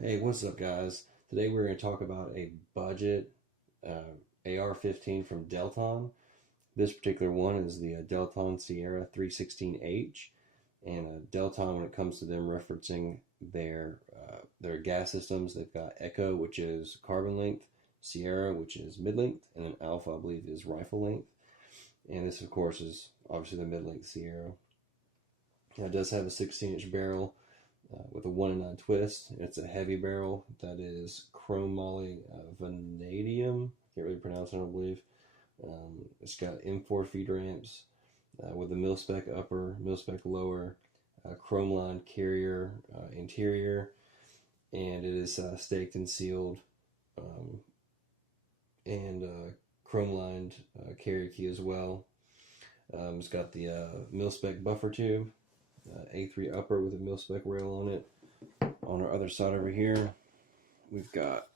Hey, what's up, guys? Today we're going to talk about a budget AR-15 from Delton. This particular one is the Delton Sierra 316H, and Delton, when it comes to them referencing their gas systems, they've got Echo, which is carbon length, Sierra, which is mid length, and then Alpha, I believe, is rifle length. And this, of course, is obviously the mid length Sierra. Now, it does have a 16-inch barrel with a 1 in 9 twist. It's a heavy barrel that is chrome moly vanadium. Can't really pronounce it, I don't believe. It's got M4 feeder amps with a Milspec upper, Milspec lower, chrome lined carrier interior, and it is staked and sealed, and chrome lined carrier key as well. It's got the Milspec buffer tube. A3 upper with a Milspec rail on it. On our other side over here, we've got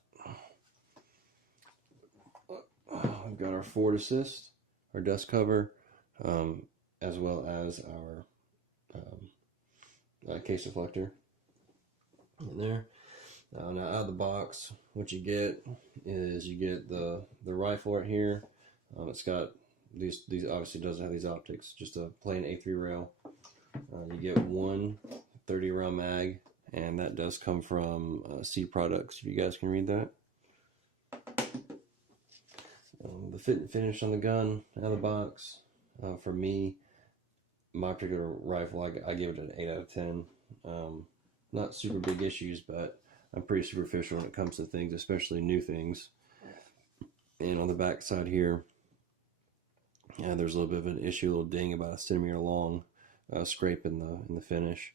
our forward assist, our dust cover, as well as our case deflector in there. Now out of the box, what you get is the rifle right here. It's got these obviously doesn't have these optics, just a plain A3 rail. You get one 30 round mag, and that does come from C Products, if you guys can read that. The fit and finish on the gun out of the box, for me, my particular rifle, I give it an 8 out of 10. Not super big issues, but I'm pretty superficial when it comes to things, especially new things. And on the back side here, there's a little bit of an issue, a little ding about a centimeter long. Scrape in the finish,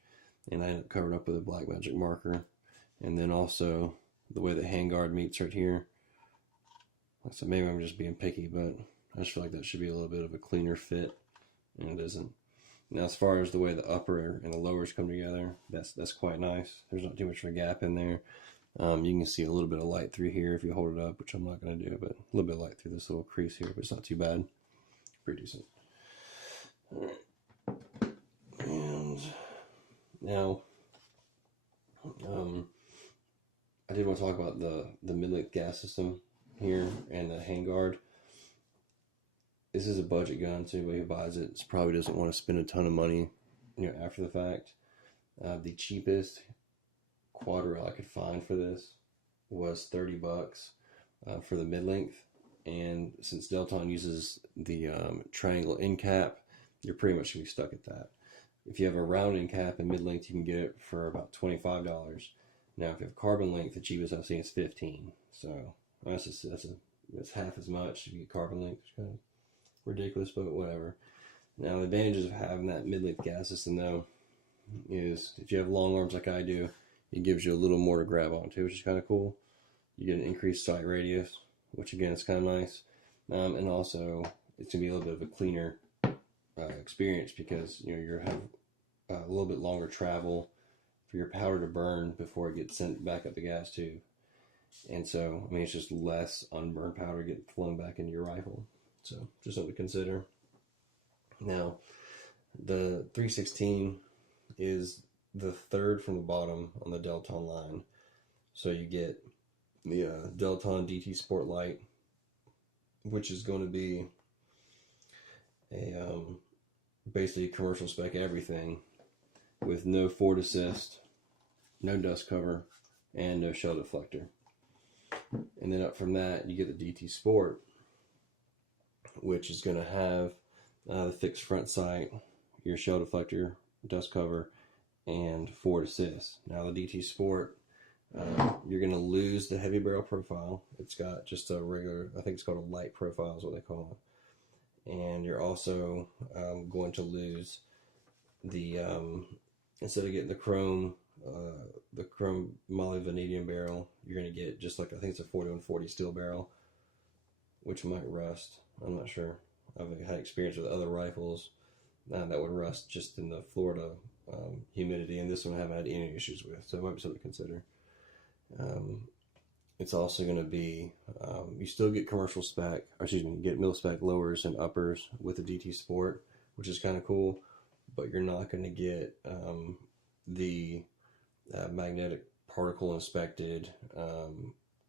and I ended up covering up with a black magic marker. And then also the way the handguard meets right here. So maybe I'm just being picky, but I just feel like that should be a little bit of a cleaner fit, and it isn't. Now, as far as the way the upper and the lowers come together, that's quite nice. There's not too much of a gap in there. You can see a little bit of light through here if you hold it up, which I'm not going to do, but a little bit of light through this little crease here, but it's not too bad. Pretty decent. All right. And now, I did want to talk about the mid-length gas system here and the handguard. This is a budget gun, so anybody who buys it probably doesn't want to spend a ton of money, after the fact. The cheapest quad rail I could find for this was $30 for the mid-length, and since Delton uses the triangle end cap, you're pretty much going to be stuck at that. If you have a round end cap and mid-length, you can get it for about $25. Now, if you have carbon length, the cheapest I've seen is $15. So that's half as much if you get carbon length. It's kind of ridiculous, but whatever. Now, the advantages of having that mid-length gas system, though, is if you have long arms like I do, it gives you a little more to grab onto, which is kind of cool. You get an increased sight radius, which again is kind of nice. And also, it's going to be a little bit of a cleaner experience, because you're have a little bit longer travel for your powder to burn before it gets sent back up the gas tube. And so, it's just less unburned powder getting flown back into your rifle. So, just something to consider. Now, the 316 is the third from the bottom on the Delton line. So you get the Delton DT Sport Light, which is going to be a basically commercial spec everything, with no forward assist, no dust cover, and no shell deflector. And then up from that, you get the DT Sport, which is going to have the fixed front sight, your shell deflector, dust cover, and forward assist. Now the DT Sport, you're going to lose the heavy barrel profile. It's got just a regular, I think it's called a light profile is what they call it. And you're also going to lose the, instead of getting the chrome moly vanadium barrel, you're going to get just like, I think it's a 4140 steel barrel, which might rust. I'm not sure. I've had experience with other rifles that would rust just in the Florida humidity, and this one I haven't had any issues with, so it might be something to consider. It's also going to be, you still get commercial spec, or excuse me, you get mil-spec lowers and uppers with the DT Sport, which is kind of cool, but you're not going to get the magnetic particle inspected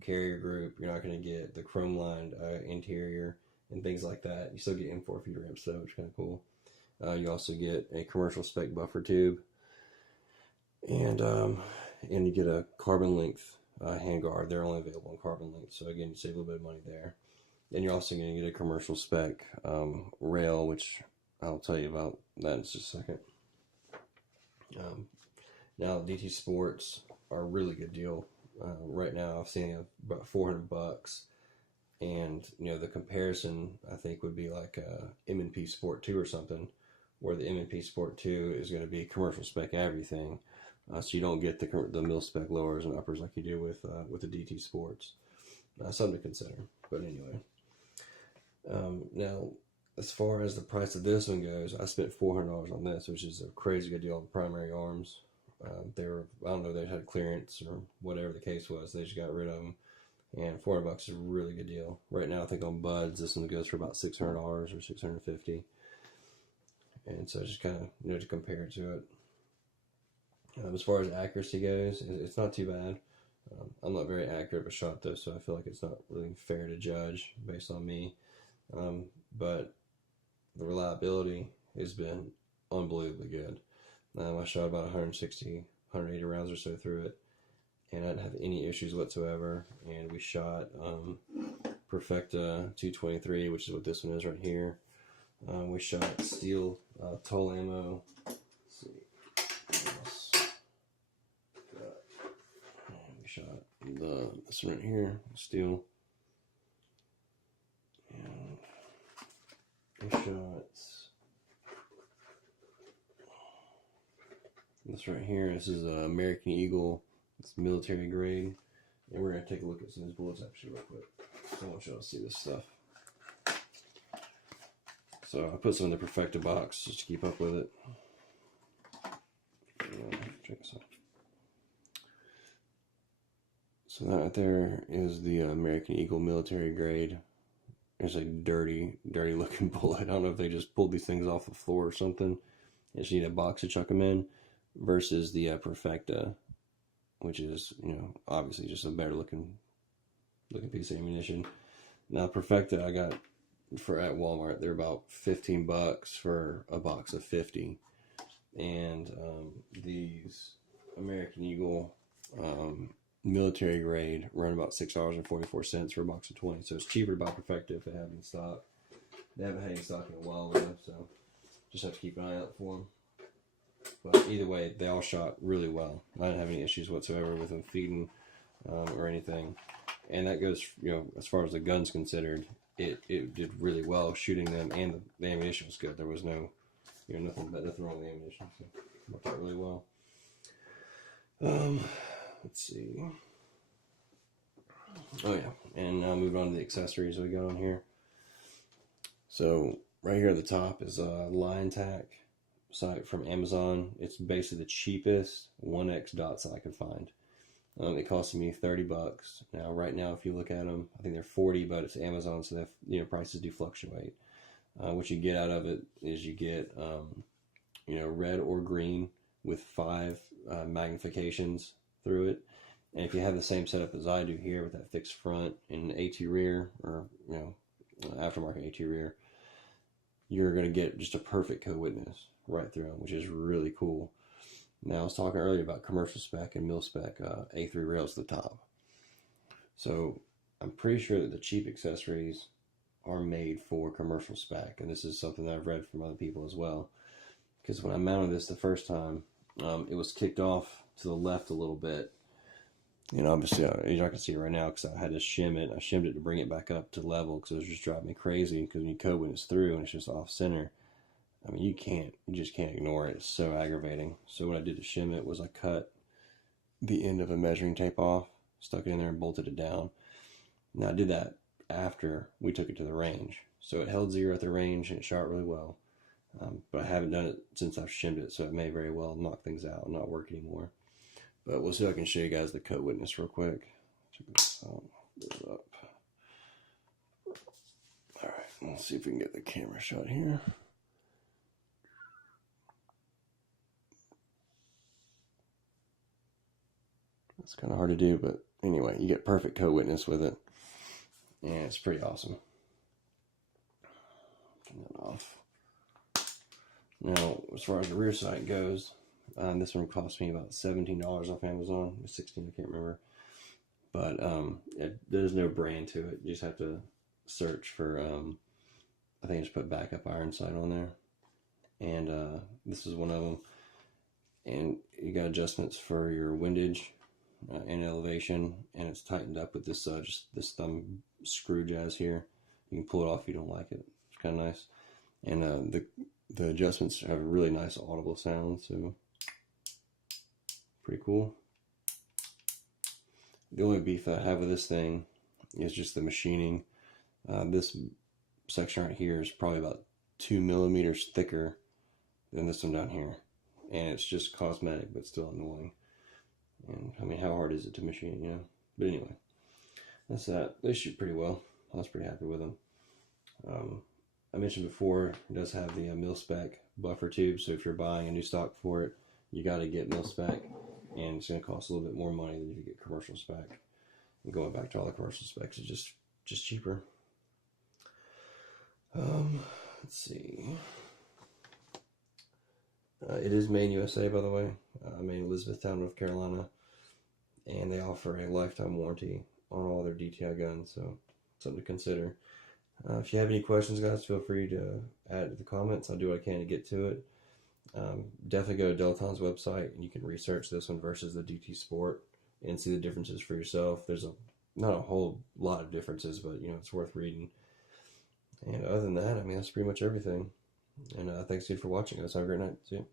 carrier group. You're not going to get the chrome lined interior and things like that. You still get M4 feeder ramps though, which is kind of cool. You also get a commercial spec buffer tube, and you get a carbon length handguard. They're only available in carbon length, so again, you save a little bit of money there. And you're also going to get a commercial spec rail, which I'll tell you about that in just a second. Now, DT Sports are a really good deal. Right now, I've seen about $400, and the comparison I think would be like a M&P Sport 2 or something, where the M&P Sport 2 is going to be commercial spec everything, so you don't get the Milspec lowers and uppers like you do with the DT Sports. Something to consider. But anyway, now as far as the price of this one goes, I spent $400 on this, which is a crazy good deal on the primary arms. They were, I don't know, they had clearance or whatever the case was. They just got rid of them, and $400 is a really good deal. Right now, I think on Buds, this one goes for about $600 or $650. And so just kind of, to compare it to it. As far as accuracy goes, it's not too bad. I'm not very accurate with shot though, so I feel like it's not really fair to judge based on me. But the reliability has been unbelievably good. I shot about 160, 180 rounds or so through it, and I didn't have any issues whatsoever. And we shot Perfecta 223, which is what this one is right here. We shot steel toll ammo. Let's see. We shot this one right here, steel. And we shot this right here. This is an American Eagle. It's military grade. And we're going to take a look at some of these bullets actually real quick. I want y'all to see this stuff. So I put some in the Perfecta box just to keep up with it. Check this out. So that right there is the American Eagle military grade. It's a dirty looking bullet. I don't know if they just pulled these things off the floor or something. You just need a box to chuck them in. Versus the Perfecta, which is, obviously just a better looking piece of ammunition. Now Perfecta I got at Walmart. They're about $15 for a box of 50, and these American Eagle military grade run about $6.44 for a box of 20. So it's cheaper to buy Perfecta if they have any stock. They haven't had any stock in a while though, so just have to keep an eye out for them. But either way, they all shot really well. I didn't have any issues whatsoever with them feeding or anything. And that goes, as far as the gun's considered, it did really well shooting them, and the ammunition was good. There was no, nothing wrong with the ammunition. So it worked out really well. Let's see. Oh yeah, and now moving on to the accessories we got on here. So right here at the top is a Line Tack sight from Amazon. It's basically the cheapest 1X dot sight I could find. It cost me $30. Now, right now, if you look at them, I think they're $40, but it's Amazon, so that prices do fluctuate. What you get out of it is you get red or green with 5 magnifications through it. And if you have the same setup as I do here with that fixed front and AT rear, or aftermarket AT rear, you're going to get just a perfect co-witness right through them, which is really cool. Now, I was talking earlier about commercial spec and Milspec A3 rails at the top. So I'm pretty sure that the cheap accessories are made for commercial spec, and this is something that I've read from other people as well. Because when I mounted this the first time, it was kicked off to the left a little bit. Obviously, I can see it right now because I had to shim it. I shimmed it to bring it back up to level because it was just driving me crazy. Because when you code when it's through and it's just off center, I mean, you just can't ignore it. It's so aggravating. So what I did to shim it was I cut the end of a measuring tape off, stuck it in there, and bolted it down. Now I did that after we took it to the range, so it held 0 at the range and it shot really well. But I haven't done it since I've shimmed it, so it may very well knock things out and not work anymore. But we'll see if I can show you guys the cut witness real quick. Check this out. This up. All right, let's see if we can get the camera shot here. It's kind of hard to do, but anyway, you get perfect co-witness with it, and it's pretty awesome. Turn that off. Now, as far as the rear sight goes, this one cost me about $17 off Amazon. It was 16, I can't remember. But there's no brand to it. You just have to search for, I think I just put backup iron sight on there. And this is one of them. And you got adjustments for your windage and elevation. And it's tightened up with this just this thumb screw jazz here. You can pull it off if you don't like it. It's kind of nice. And the adjustments have a really nice audible sound, so pretty cool. The only beef that I have with this thing is just the machining. This section right here is probably about 2 millimeters thicker than this one down here. And it's just cosmetic, but still annoying. And I mean, how hard is it to machine, you know? But anyway, that's that. They shoot pretty well. I was pretty happy with them. I mentioned before, it does have the Milspec buffer tube, so if you're buying a new stock for it, you got to get Milspec, and it's going to cost a little bit more money than if you get commercial spec. And going back to all the commercial specs is just cheaper. Let's see. It is made in USA, by the way. Made in Elizabethtown, North Carolina, and they offer a lifetime warranty on all their DTI guns, so something to consider. If you have any questions, guys, feel free to add it to the comments. I'll do what I can to get to it. Definitely go to Delton's website, and you can research this one versus the DT Sport and see the differences for yourself. There's not a whole lot of differences, but you know, it's worth reading. And other than that, I mean, that's pretty much everything. And thanks again for watching, guys. Have a great night. See you.